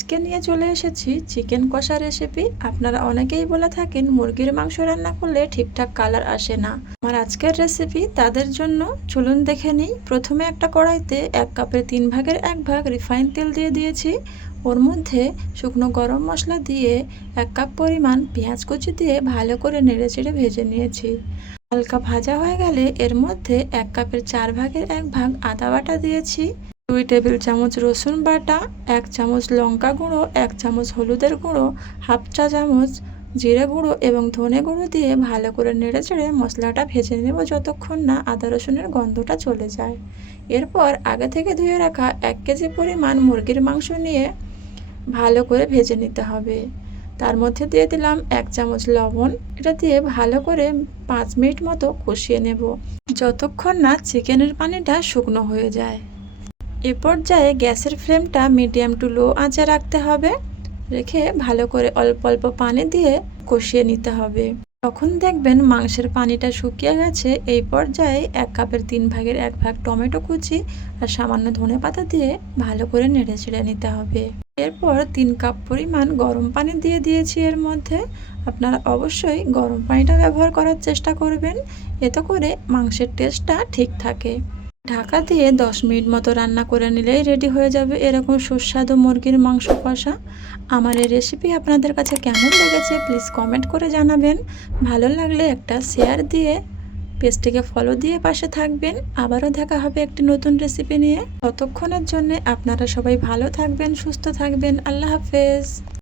আজকে নিয়ে চলে এসেছি চিকেন কষা রেসিপি আপনারা অনেকেই বলে থাকেন, মুরগির মাংস রান্না করলে ঠিকঠাক কালার আসে না। আমার আজকের রেসিপি তাদের জন্য। চলুন দেখে নিই। প্রথমে একটা কড়াইতে এক কাপের তিন ভাগের এক ভাগ রিফাইন তেল দিয়ে দিয়েছি। ওর মধ্যে শুকনো গরম মশলা দিয়ে এক কাপ পরিমাণ পেঁয়াজ কুচি দিয়ে ভালো করে নেড়ে চেড়ে ভেজে নিয়েছি। হালকা ভাজা হয়ে গেলে এর মধ্যে এক কাপের চার ভাগের এক ভাগ আদা বাটা দিয়েছি। দুই টেবিল চামচ রসুন বাটা, এক চামচ লঙ্কা গুঁড়ো, এক চামচ হলুদের গুঁড়ো, হাফ চা চামচ জিরে গুঁড়ো এবং ধনে গুঁড়ো দিয়ে ভালো করে নেড়ে চেড়ে মশলাটা ভেজে নেব যতক্ষণ না আদা রসুনের গন্ধটা চলে যায়। এরপর আগে থেকে ধুয়ে রাখা এক কেজি পরিমাণ মুরগির মাংস নিয়ে ভালো করে ভেজে নিতে হবে। তার মধ্যে দিয়ে দিলাম এক চামচ লবণ, এটা দিয়ে ভালো করে পাঁচ মিনিট মতো কষিয়ে নেব। যতক্ষণ না চিকেনের পানিটা শুকনো হয়ে যায়। এ পর্যায়ে গ্যাসের ফ্লেমটা মিডিয়াম টু লো আঁচে রাখতে হবে। রেখে ভালো করে অল্প অল্প পানি দিয়ে কষিয়ে নিতে হবে। তখন দেখবেন মাংসের পানিটা শুকিয়ে গেছে। এই পর্যায়ে এক কাপের তিন ভাগের এক ভাগ টমেটো কুচি আর সামান্য ধনে পাতা দিয়ে ভালো করে নেড়ে ছেড়ে নিতে হবে। এরপর তিন কাপ পরিমাণ গরম পানি দিয়ে দিয়েছি এর মধ্যে। আপনারা অবশ্যই গরম পানিটা ব্যবহার করার চেষ্টা করবেন। এতে করে মাংসের টেস্টটা ঠিক থাকে। ঢাকা দিয়ে দশ মিনিট মতো রান্না করে নিলেই রেডি হয়ে যাবে এরকম সুস্বাদু মুরগির মাংস কষা। আমার এই রেসিপি আপনাদের কাছে কেমন লেগেছে প্লিজ কমেন্ট করে জানাবেন। ভালো লাগলে একটা শেয়ার দিয়ে, পেজটিকে ফলো দিয়ে পাশে থাকবেন। আবারও দেখা হবে একটি নতুন রেসিপি নিয়ে। ততক্ষণের জন্য আপনারা সবাই ভালো থাকবেন, সুস্থ থাকবেন। আল্লাহ হাফেজ।